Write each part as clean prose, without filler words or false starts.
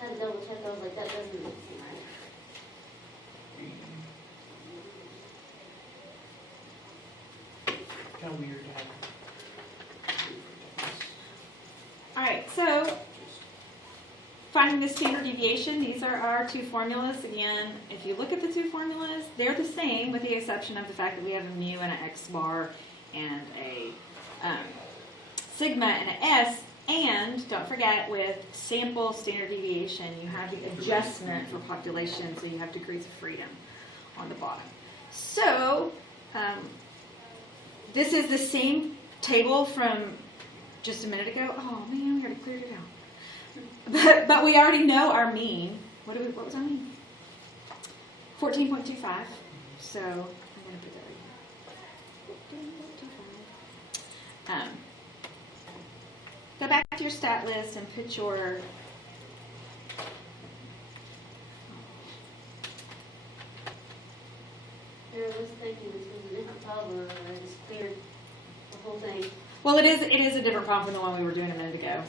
I had to double check, I was like, that doesn't seem right. Kind of weird to have. All right, so finding the standard deviation, these are our two formulas. Again, if you look at the two formulas, they're the same with the exception of the fact that we have a mu and an x bar and a sigma and an s. And don't forget, with sample standard deviation, you have the adjustment for population, so you have degrees of freedom on the bottom. So this is the same table from just a minute ago. Oh man, we already cleared it out. But we already know our mean. What was our mean? 14.25. So I'm going to put that right here. 14.25. Go back to your stat list and put your I was thinking this was a different problem, and I just cleared the whole thing. well, it is a different problem from the one we were doing a minute ago.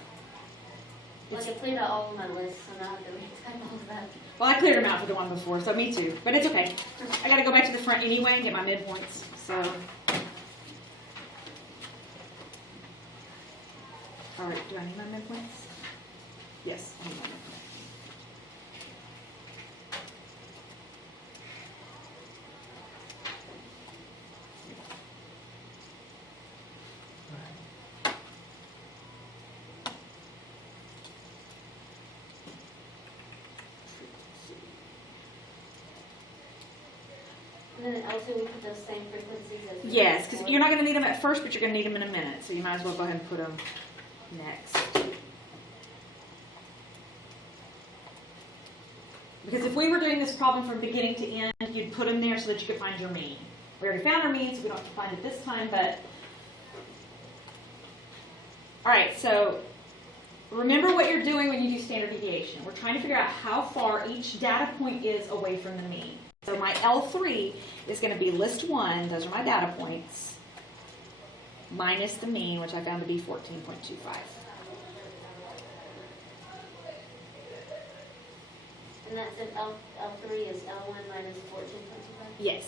Like I cleared out all of my lists, so now I have to retype all of that. Well, I cleared them out for the one before, so me too. But it's okay. I got to go back to the front anyway and get my midpoints. So, all right. Do I need my midpoints? Yes, I need my midpoints. And then also we put those same frequencies as we Yes, did because before. you're not going to need them at first, but you're going to need them in a minute. So you might as well go ahead and put them next. Because if we were doing this problem from beginning to end, you'd put them there so that you could find your mean. We already found our mean, so we don't have to find it this time. But all right, so remember what you're doing when you do standard deviation. We're trying to figure out how far each data point is away from the mean. So my L3 is going to be list 1, those are my data points, minus the mean, which I found to be 14.25. And that's if L3 is L1 minus 14.25? Yes.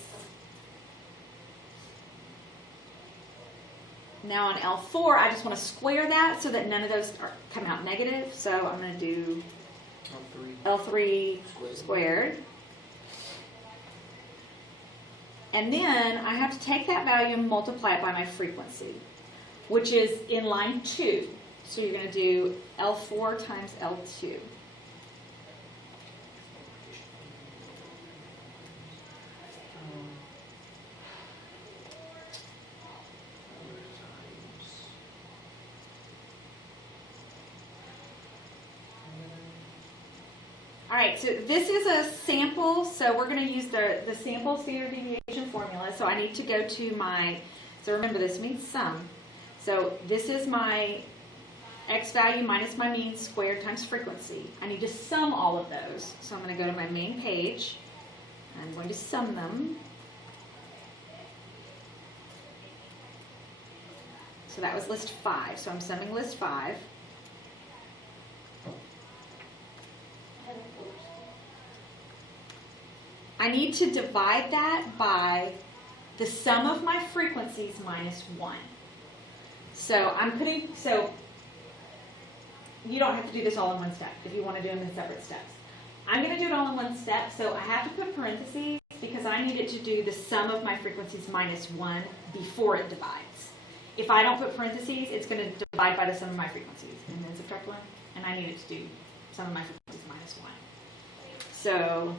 Now on L4, I just want to square that so that none of those come out negative. So I'm going to do L3 squared. And then I have to take that value and multiply it by my frequency, which is in line 2. So you're going to do L4 times L2. All right, so this is a sample, so we're going to use the sample standard deviation formula. So I need to go to my, so remember this means sum. So this is my x value minus my mean squared times frequency. I need to sum all of those. So I'm going to go to my main page. I'm going to sum them. So that was list 5. So I'm summing list 5. I need to divide that by the sum of my frequencies minus 1. So so you don't have to do this all in one step if you want to do them in separate steps. I'm going to do it all in one step, so I have to put parentheses because I need it to do the sum of my frequencies minus 1 before it divides. If I don't put parentheses, it's going to divide by the sum of my frequencies and then subtract 1, and I need it to do sum of my frequencies minus 1. So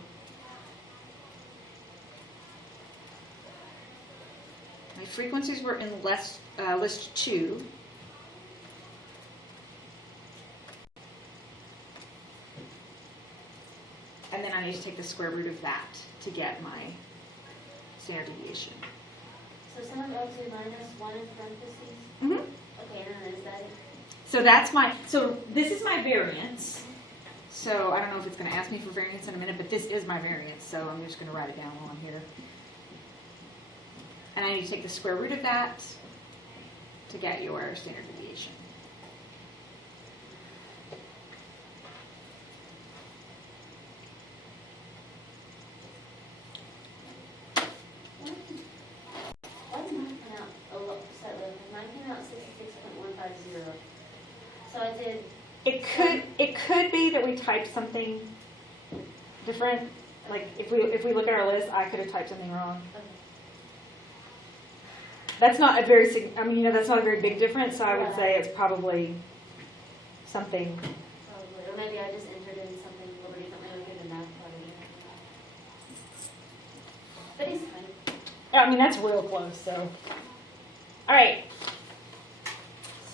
my frequencies were in list 2. And then I need to take the square root of that to get my standard deviation. So sum of L2 minus 1 in parentheses? Mm-hmm. Okay, and then is that it? So this is my variance. So I don't know if it's going to ask me for variance in a minute, but this is my variance. So I'm just going to write it down while I'm here. And I need to take the square root of that to get your standard deviation. it could be that we typed something different. Like if we look at our list, I could have typed something wrong. Okay. That's not a very that's not a very big difference. So I would Right. say it's probably something. Probably. Or maybe I just entered in something a little differently looking than that. Probably. But it's fine. I mean, that's real close. So, all right.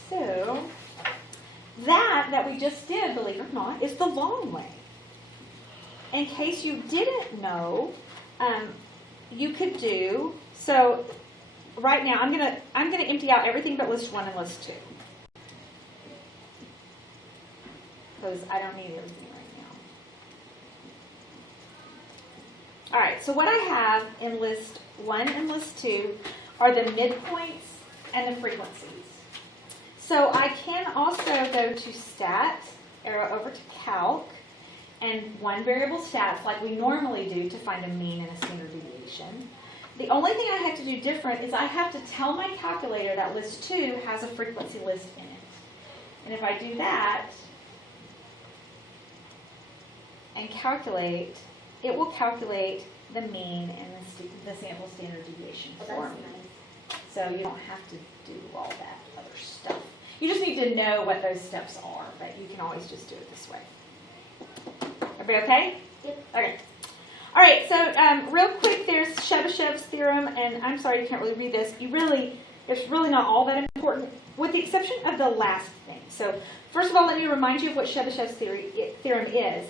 So that we just did, believe it or not, is the long way. In case you didn't know, you could do so. Right now, I'm gonna empty out everything but list 1 and list 2 because I don't need everything right now. All right. So what I have in list 1 and list 2 are the midpoints and the frequencies. So I can also go to Stat, arrow over to Calc, and one variable stats like we normally do to find a mean and a standard deviation. The only thing I have to do different is I have to tell my calculator that list 2 has a frequency list in it. And if I do that and calculate, it will calculate the mean and the sample standard deviation Oh, for that's me. nice. So you don't have to do all that other stuff. You just need to know what those steps are, but you can always just do it this way. Everybody okay? Yep. Okay. All right, so real quick, there's Chebyshev's theorem, and I'm sorry you can't really read this. It's really not all that important, with the exception of the last thing. So first of all, let me remind you of what Chebyshev's theorem is.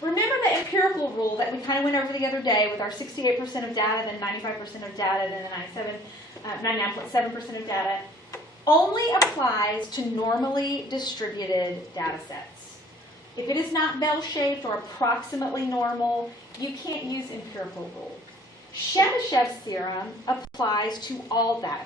Remember the empirical rule that we kind of went over the other day with our 68% of data, then 95% of data, then the 99.7% of data, only applies to normally distributed data sets. If it is not bell-shaped or approximately normal, you can't use empirical rule. Chebyshev's theorem applies to all data